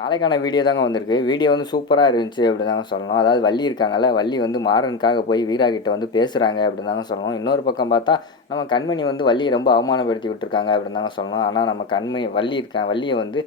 நாளைக்கான வீடியோ தாங்க வந்திருக்கு. வீடியோ வந்து சூப்பராக இருந்துச்சு அப்படி தாங்க சொல்லணும். அதாவது வள்ளி இருக்காங்கல்ல வள்ளி வந்து மாறனுக்காக போய் வீராகிட்ட வந்து பேசுகிறாங்க அப்படின்னு தாங்க சொல்லணும். இன்னொரு பக்கம் பார்த்தா நம்ம கண்மணி வந்து வள்ளியை ரொம்ப அவமானப்படுத்தி விட்டுருக்காங்க அப்படின்னு தாங்க சொல்லணும். ஆனால் நம்ம கண்மணி வள்ளி இருக்கா வள்ளியை வந்து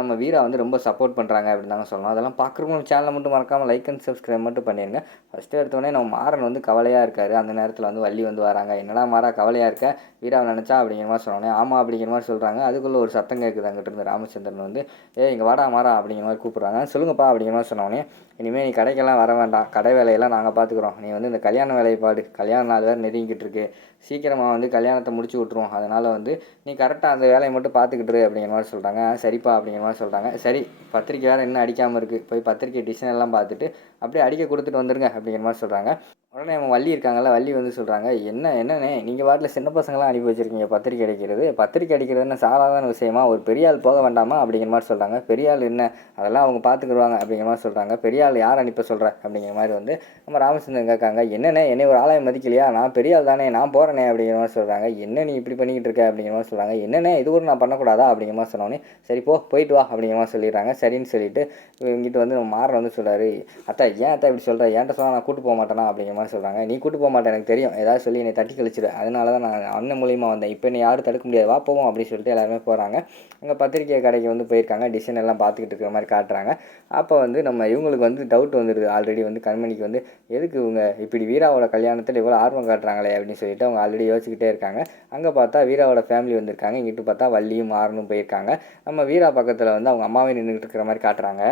நம்ம வீரா வந்து ரொம்ப சப்போர்ட் பண்ணுறாங்க அப்படின்னு தாங்க சொல்லணும். அதெல்லாம் பார்க்குறவங்க சேனலை மட்டும் மறக்காமல் லைக் அண்ட் சப்ஸ்கிரைப் மட்டும் பண்ணிடுங்க ஃபஸ்ட்டு எடுத்தோடனே நம்ம மாறன் வந்து கவலையாக இருக்கார். அந்த நேரத்தில் வந்து வள்ளி வந்து வராங்க. என்னடா மாறா கவலையாக இருக்க? வீராவை நினச்சா? அப்படிங்கிற மாதிரி சொன்னோன்னே ஆமாம் அப்படிங்கிற மாதிரி சொல்கிறாங்க அதுக்குள்ளே ஒரு சத்தம் கேட்குது அங்கிட்ட இருந்து ராமச்சந்திரன் வந்து. ஏ இங்கே வாடா மாறா. அப்படிங்கிற மாதிரி கூப்பிட்றாங்க. சொல்லுங்கப்பா அப்படிங்கிற மாதிரி சொன்னோடனே இனிமேல் நீ கடைக்கெல்லாம் வர வேண்டாம். கடை வேலையெல்லாம் நாங்கள் பார்த்துக்குறோம் நீ வந்து இந்த கல்யாண வேலையை பாடு. கல்யாண நாள் வேறு நெருங்கிக்கிட்டு இருக்கு. சீக்கிரமாக வந்து கல்யாணத்தை முடிச்சு விட்ருவோம் அதனால் வந்து நீ கரெக்டாக அந்த வேலையை மட்டும் பார்த்துக்கிட்டு அப்படிங்கிற மாதிரி சொல்கிறாங்க சரிப்பா அப்படிங்கிற மாதிரி சொல்கிறாங்க சரி பத்திரிக்கை வேறு இன்னும் அடிக்காமல் இருக்குது போய் பத்திரிக்கை டிசைன் எல்லாம் பார்த்துட்டு அப்படியே அடிக்க கொடுத்துட்டு வந்துடுங்க அப்படிங்கிற மாதிரி சொல்கிறாங்க உடனே அவன் வள்ளி இருக்காங்கல்ல வள்ளி வந்து சொல்கிறாங்க என்ன என்னண்ணே நீங்கள் வாட்டில் சின்ன பசங்களாம் அனுப்பி வச்சுருக்கீங்க பத்திரிக்கை அடிக்கிறது பத்திரிக்கை அடிக்கிறதுன்னு சாதாரண விஷயமா ஒரு பெரிய ஆள் போக வேண்டாமா? அப்படிங்கிற மாதிரி சொல்கிறாங்க பெரிய ஆள் என்ன? அதெல்லாம் அவங்க பார்த்துக்குருவாங்க அப்படிங்கிற மாதிரி சொல்கிறாங்க பெரிய ஆள் யார் அனுப்ப சொல்கிற அப்படிங்கிற மாதிரி வந்து நம்ம ராமச்சந்திரன் கேட்காங்க. என்னண்ணே என்னை ஒரு ஆளாயம் மதிக்கலையா? நான் பெரிய ஆள் தானே நான் போகிறேனே அப்படிங்கிற மாதிரி சொல்கிறாங்க என்ன நீ இப்படி பண்ணிக்கிட்டு இருக்க? அப்படிங்கிற மாதிரி சொல்கிறாங்க என்னண்ணே இது கூட நான் பண்ணக்கூடாதா? அப்படிங்கிற மாதிரி சொன்னோன்னே சரி போ போயிட்டு வா அப்படிங்கிற மாதிரி சொல்லிடுறாங்க. சரின்னு சொல்லிட்டு இங்கிட்டு வந்து நம்ம மாறன் வந்து சொல்கிறாரு அத்தா ஏன் அத்தா இப்படி சொல்கிற ஏன்ட்ட சொன்னால் நான் கூட்டு போக மாட்டேனா? அப்படிங்கிற மாதிரி சொல்கிறாங்க நீ கூட்டு போக மாட்டேன் எனக்கு தெரியும். ஏதாவது சொல்லி என்னை தட்டி கழிச்சிடு அதனால தான் நான் அண்ணன் மூலியமாக வந்தேன். இப்போ என்னை யாரும் தடுக்க முடியாது. வா போவோம் அப்படின்னு சொல்லிட்டு எல்லாருமே போகிறாங்க அங்கே பத்திரிக்கை கடைக்கு வந்து போயிருக்காங்க. டிசைன் எல்லாம் பார்த்துக்கிட்டு இருக்கிற மாதிரி காட்டுறாங்க. அப்போ வந்து நம்ம இவங்களுக்கு வந்து டவுட் வந்துடுது ஆல்ரெடி வந்து கண்மணிக்கு வந்து எதுக்கு இவங்க இப்படி வீராவோட கல்யாணத்தில் இவ்வளோ ஆர்வம் காட்டுறாங்களே? அப்படின்னு சொல்லிட்டு அவங்க ஆல்ரெடி யோசிச்சுக்கிட்டே இருக்காங்க. அங்கே பார்த்தா வீராவோட ஃபேமிலி வந்திருக்காங்க. இங்கிட்டு பார்த்தா வள்ளியும் மாறனும் போயிருக்காங்க. நம்ம வீரா பக்கத்தில் வந்து அவங்க அம்மாவே நின்றுட்டு இருக்கிற மாதிரி காட்டுறாங்க.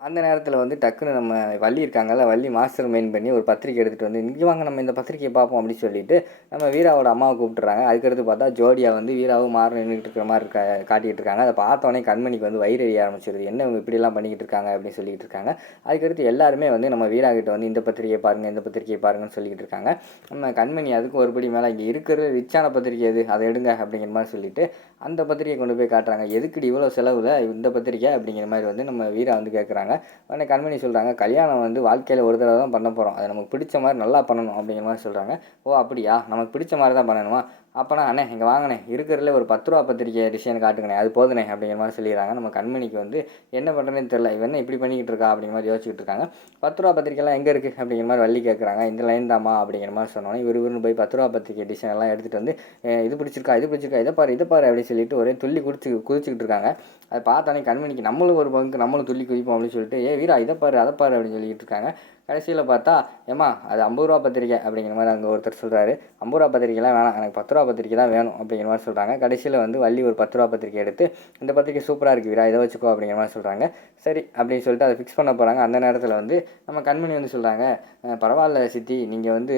அந்த நேரத்தில் வந்து டக்குன்னு நம்ம வள்ளி இருக்காங்கல்ல வள்ளி மாஸ்டர் மெயின் பண்ணி ஒரு பத்திரிக்கை எடுத்துகிட்டு வந்து இங்கே வாங்க நம்ம இந்த பத்திரிக்கையை பார்ப்போம் அப்படின்னு சொல்லிட்டு நம்ம வீராவோட அம்மாவை கூப்பிட்டுறாங்க. அதுக்கடுத்து பார்த்தா ஜோடியா வந்து வீராவும் மாறு நின்றுட்டு இருக்கிற மாதிரி இருக்க காட்டிகிட்டு இருக்காங்க. அதை பார்த்தோன்னே கண்மணிக்கு வந்து வயிறு எரிய ஆரம்பிச்சிருது. என்ன இவங்க இப்படிலாம் பண்ணிக்கிட்டு இருக்காங்க? அப்படின்னு சொல்லிட்டு இருக்காங்க. அதுக்கடுத்து எல்லாருமே வந்து நம்ம வீரா கிட்ட வந்து இந்த பத்திரிக்கையை பாருங்கள் இந்த பத்திரிக்கையை பாருங்கன்னு சொல்லிக்கிட்டு இருக்காங்க. நம்ம கண்மணி அதுக்கும் ஒருபடி மேலே இங்கே இருக்கிற ரிச்சான பத்திரிக்கை எது? அதை எடுங்க அப்படிங்கிற மாதிரி சொல்லிட்டு அந்த பத்திரிக்கை கொண்டு போய் காட்டுறாங்க. எதுக்குடி இவ்வளோ செலவில் இந்த பத்திரிக்கை அப்படிங்கிற மாதிரி வந்து நம்ம வீரா வந்து கேட்குறாங்க உடனே கண்மணி சொல்கிறாங்க கல்யாணம் வந்து வாழ்க்கையில் ஒரு தடவை தான் பண்ண போகிறோம் அதை நமக்கு பிடிச்ச மாதிரி நல்லா பண்ணணும் அப்படிங்கிற மாதிரி சொல்கிறாங்க ஓ அப்படியா? நமக்கு பிடிச்ச மாதிரி தான் பண்ணணுமா? அப்போனா அண்ணே இங்கே வாங்கினேன் இருக்கிறதுல ஒரு பத்து ரூபா பத்திரிக்கை டிசைன் காட்டுங்கண்ணே. அது போதுனே அப்படிங்கிற மாதிரி சொல்லிடுறாங்க நம்ம கண்மணிக்கு வந்து என்ன பண்ணுறதுன்னு தெரில இவன் என்ன இப்படி பண்ணிக்கிட்டு இருக்கா அப்படிங்கிற மாதிரி யோசிச்சுட்டு இருக்காங்க. பத்து ரூபா பத்திரிக்கைலாம் எங்கே இருக்குது அப்படிங்கிற மாதிரி வள்ளி கேட்குறாங்க இந்த லைன் தாமா அப்படிங்கிற மாதிரி சொன்னோன்னே இவர் இவருன்னு போய் பத்து ரூபா பத்திரிக்கை டிசைன் எல்லாம் எடுத்துகிட்டு வந்து இது பிடிச்சிருக்கா இது பிடிச்சிருக்கா இதை பாரு இதை பாரு அப்படின்னு சொல்லிட்டு ஒரே துள்ளி குடிச்சு குதிச்சுக்கிட்டு இருக்காங்க. அதை பார்த்தானே கண்மணிக்கு நம்மளும் ஒரு பங்கு நம்மளும் துள்ளி குதிப்போம் அப்படின்னு சொல்லிட்டு ஏ வீரா இதை பாரு அதை பாரு அப்படின்னு சொல்லிட்டு இருக்காங்க. கடைசியில் பார்த்தா ஏம்மா அது ஐம்பது ரூபா பத்திரிக்கை அப்படிங்கிற மாதிரி அங்கே ஒருத்தர் சொல்கிறாரு ஐம்பது ரூபா பத்திரிக்கைலாம் வேணாம் எனக்கு பத்து ரூபா பத்திரிக்கை தான் வேணும் அப்படிங்கிற மாதிரி சொல்கிறாங்க கடைசியில் வந்து வள்ளி ஒரு பத்து ரூபா பத்திரிக்கை எடுத்து இந்த பத்திரிக்கை சூப்பராக இருக்குது வீரா இதை வச்சுக்கோ அப்படிங்கிற மாதிரி சொல்கிறாங்க சரி அப்படின்னு சொல்லிட்டு அதை ஃபிக்ஸ் பண்ண போகிறாங்க அந்த நேரத்தில் வந்து நம்ம கண்மணி வந்து சொல்கிறாங்க பரவாயில்ல சித்தி நீங்கள் வந்து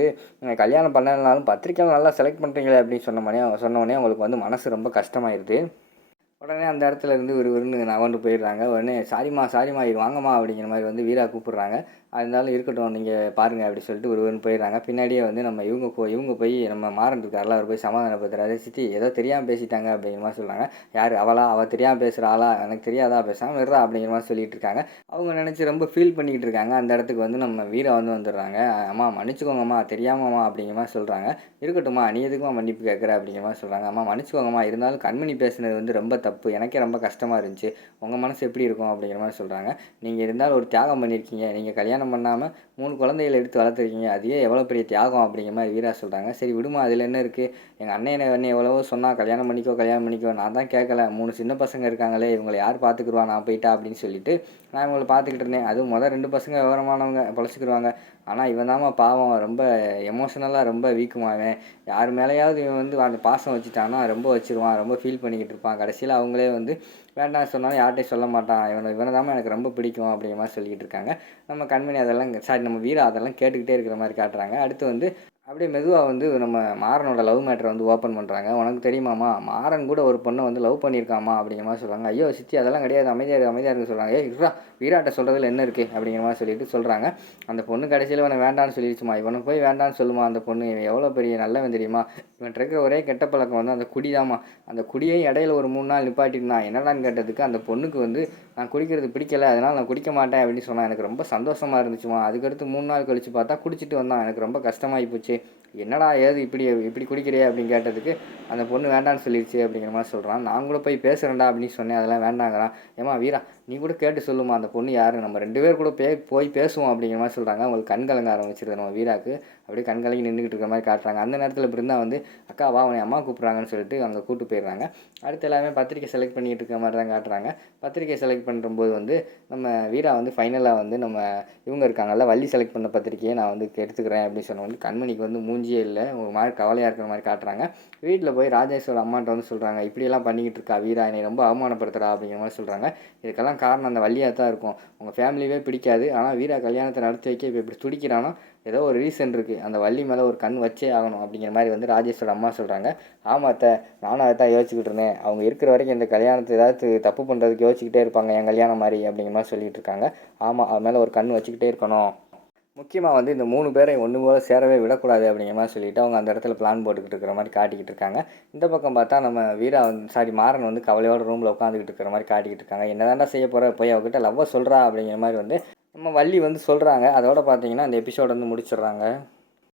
கல்யாணம் பண்ணலனாலும் பத்திரிக்கைலாம் நல்லா செலக்ட் பண்ணுறீங்களே அப்படின்னு சொன்ன உடனே சொன்ன அவங்களுக்கு வந்து மனசு ரொம்ப கஷ்டமாயிருது. உடனே அந்த இடத்துல இருந்து ஒரு விருந்து நகர்ந்து போயிடுறாங்க. உடனே சாரிம்மா சாரிம்மா இது வாங்கம்மா அப்படிங்கிற மாதிரி வந்து வீரா கூப்பிட்றாங்க. இருந்தாலும் இருக்கட்டும் நீங்கள் பாருங்கள் அப்படி சொல்லிட்டு ஒரு விருந்து போயிடுறாங்க. பின்னாடியே வந்து நம்ம இவங்க போ இவங்க போய் நம்ம மாறன் அவர் போய் சமாதானப்படுத்துறாரு சித்தி ஏதோ தெரியாமல் பேசிட்டாங்க அப்படிங்கிற மாதிரி சொல்கிறாங்க யார்? அவளா? அவள் தெரியாமல் பேசுகிறாளா எனக்கு தெரியாதா? பேசாமல் விடுறா அப்படிங்கிற மாதிரி சொல்லிட்டு இருக்காங்க. அவங்க நினச்சி ரொம்ப ஃபீல் பண்ணிக்கிட்டு இருக்காங்க. அந்த இடத்துக்கு வந்து நம்ம வீரா வந்து வந்துடுறாங்க. அம்மா மன்னிச்சுக்கோங்கம்மா தெரியாமம்மா அப்படிங்கிற மாதிரி சொல்கிறாங்க இருக்கட்டும்மா நீ எதுக்குமா மன்னிப்பு கேட்குற அப்படிங்கிற மாதிரி சொல்கிறாங்க அம்மா மன்னிச்சுக்கோங்கம்மா. இருந்தாலும் கண்மணி பேசுனது வந்து ரொம்ப தப்பு. எனக்கே ரொம்ப கஷ்டமாக இருந்துச்சு. உங்கள் மனசு எப்படி இருக்கும் அப்படிங்கிற மாதிரி சொல்கிறாங்க நீங்கள் இருந்தாலும் ஒரு தியாகம் பண்ணியிருக்கீங்க நீங்கள் கல்யாணம் பண்ணாமல் மூணு குழந்தைகளை எடுத்து வளர்த்துருக்கீங்க. அதையே எவ்வளோ பெரிய தியாகம் அப்படிங்கிற மாதிரி வீரா சொல்கிறாங்க சரி விடுமா அதில் என்ன இருக்குது எங்கள் அண்ணன் என்ன எவ்வளவோ சொன்னால் கல்யாணம் பண்ணிக்கோ கல்யாணம் பண்ணிக்கோ. நான் தான் கேட்கல. மூணு சின்ன பசங்க இருக்காங்களே இவங்களை யார் பார்த்துக்குருவா? நான் போயிட்டா அப்படின்னு சொல்லிட்டு நான் இவங்களை பார்த்துக்கிட்டு இருந்தேன். அதுவும் மொதல் ரெண்டு பசங்க விவரமானவங்க பொழைச்சிக்கிருவாங்க ஆனால் இவன் தாம்மா பாவம். ரொம்ப எமோஷனலாக ரொம்ப வீக்குமாவன் யார் மேலேயாவது இவன் வந்து அந்த பாசம் வச்சுட்டான்னா ரொம்ப வச்சிருவான். ரொம்ப ஃபீல் பண்ணிக்கிட்டு இருப்பான். கடைசியில் அவங்களே வந்து வேண்டாம் சொன்னாலும் யார்கிட்டையும் சொல்ல மாட்டான். இவனை இவனை தான் எனக்கு ரொம்ப பிடிக்கும். அப்படிங்கிற மாதிரி சொல்லிக்கிட்டு இருக்காங்க. நம்ம கண்மணி அதெல்லாம் சாரி நம்ம வீரா அதெல்லாம் கேட்டுக்கிட்டே இருக்கிற மாதிரி காட்டுறாங்க. அடுத்து வந்து அப்படியே மெதுவாக வந்து நம்ம மாறனோட லவ் மேட்டரை வந்து ஓப்பன் பண்ணுறாங்க உனக்கு தெரியுமாம்மா? மாறன் கூட ஒரு பொண்ணை வந்து லவ் பண்ணியிருக்காமா அப்படிங்கிற மாதிரி சொல்கிறாங்க ஐயோ சித்தி அதெல்லாம் கிடையாது. அமைதியாக இருக்கு அமைதியாக இருக்கு சொல்கிறாங்க ஏ இருடா வீராட்ட சொல்கிறதுல என்ன இருக்குது அப்படிங்கிற மாதிரி சொல்லிட்டு சொல்கிறாங்க அந்த பொண்ணு கடைசியில் இவனை வேண்டான்னு சொல்லிடுச்சுமா இவனுக்கு போய் வேண்டான்னு சொல்லுமா அந்த பொண்ணு. இவன் எவ்வளோ பெரிய நல்லவன் தெரியுமா? இவன் இருக்கிற ஒரே கெட்ட பழக்கம் வந்து அந்த குடிதாம்மா. அந்த குடியை இடையில ஒரு மூணு நாள் நிப்பாட்டிருந்தான் என்னடான்னு கேட்டதுக்கு அந்த பொண்ணுக்கு வந்து நான் குடிக்கிறது பிடிக்கல அதனால் நான் குடிக்க மாட்டேன் அப்படின்னு சொன்னான் எனக்கு ரொம்ப சந்தோஷமாக இருந்துச்சுமா. அதுக்கடுத்து மூணு நாள் கழித்து பார்த்தா குடிச்சிட்டு வந்தான். எனக்கு ரொம்ப கஷ்டமாகி போச்சு. என்னடா ஏது இப்படி இப்படி குடிக்கிறியே அப்படின்னு கேட்டதுக்கு அந்த பொண்ணு வேண்டான்னு சொல்லிடுச்சு அப்படிங்கிற மாதிரி சொல்கிறான் நான் கூட போய் பேசுகிறேன்டா அப்படின்னு சொன்னேன் அதெல்லாம் வேண்டாங்கிறான் ஏமா வீரா நீ கூட கேட்டு சொல்லுமா அந்த பொண்ணு யாரு? நம்ம ரெண்டு பேர் கூட பே போய் பேசுவோம் அப்படிங்கிற மாதிரி சொல்கிறாங்க அவங்களுக்கு கண் கலங்க ஆரம்பிச்சிருது நம்ம வீராக்கு. அப்படியே கண்கலங்கி நின்றுக்கிட்டு இருக்கிற மாதிரி காட்டுறாங்க. அந்த நேரத்தில் பிருந்தா வந்து அக்கா வா அவனை அம்மா கூப்பிட்றாங்கன்னு சொல்லிட்டு அங்கே கூட்டு போயிடுறாங்க. அடுத்து எல்லாமே பத்திரிக்கை செலக்ட் பண்ணிட்டு இருக்கிற மாதிரி தான் காட்டுறாங்க. பத்திரிக்கை செலக்ட் பண்ணும்போது வந்து நம்ம வீரா வந்து ஃபைனலாக வந்து நம்ம இவங்க இருக்காங்கல்ல வள்ளி செலக்ட் பண்ண பத்திரிக்கையை நான் வந்து எடுத்துக்கிறேன் அப்படின்னு சொன்ன வந்து கண்மணிக்கு வந்து மூஞ்சியே இல்லை ஒரு மாதிரி கவலையாக இருக்கிற மாதிரி காட்டுறாங்க. வீட்டில் போய் ராஜேஸ்வர அம்மாட்ட வந்து சொல்கிறாங்க இப்படியெல்லாம் பண்ணிக்கிட்டு இருக்கா வீரா என்னை ரொம்ப அவமானப்படுத்துறா அப்படிங்கிற மாதிரி சொல்கிறாங்க இதுக்கெல்லாம் காரணம் அந்த வள்ளியாக தான் இருக்கும் உங்கள் ஃபேமிலியவே பிடிக்காது. ஆனால் வீரா கல்யாணத்தை நடத்தி வைக்க இப்போ இப்படி துடிக்கிறானா ஏதோ ஒரு ரீசன் இருக்குது அந்த வள்ளி மேலே ஒரு கண் வச்சே ஆகணும் அப்படிங்கிற மாதிரி வந்து ராஜேஷோட அம்மா சொல்கிறாங்க ஆமாம் அத்தை நானும் அதை தான் யோசிச்சுக்கிட்டு இருந்தேன். அவங்க இருக்கிற வரைக்கும் இந்த கல்யாணத்தை ஏதாவது தப்பு பண்ணுறதுக்கு யோசிச்சுக்கிட்டே இருப்பாங்க. என் கல்யாணம் மாதிரி அப்படிங்கிற மாதிரி சொல்லிகிட்டு இருக்காங்க. ஆமாம் அது மேலே ஒரு கண் வச்சுக்கிட்டே இருக்கணும். முக்கியமாக வந்து இந்த மூணு பேரை ஒன்று போல சேரவே விடக்கூடாது அப்படிங்கிற மாதிரி சொல்லிட்டு அவங்க அந்த இடத்துல பிளான் போட்டுக்கிட்டு இருக்கிற மாதிரி காட்டிக்கிட்டு இருக்காங்க. இந்த பக்கம் பார்த்தா நம்ம வீரா வந்து சாரி மாறன் வந்து கவலையோட ரூமில் உட்காந்துக்கிட்டு இருக்கிற மாதிரி காட்டிக்கிட்டு இருக்காங்க. என்னதான்டா செய்ய போகிற போய் அவகிட்ட லவ்வை சொல்கிறா அப்படிங்கிற மாதிரி வந்து நம்ம வள்ளி வந்து சொல்கிறாங்க அதோட பார்த்தீங்கன்னா அந்த எபிசோட் வந்து முடிச்சிடுறாங்க.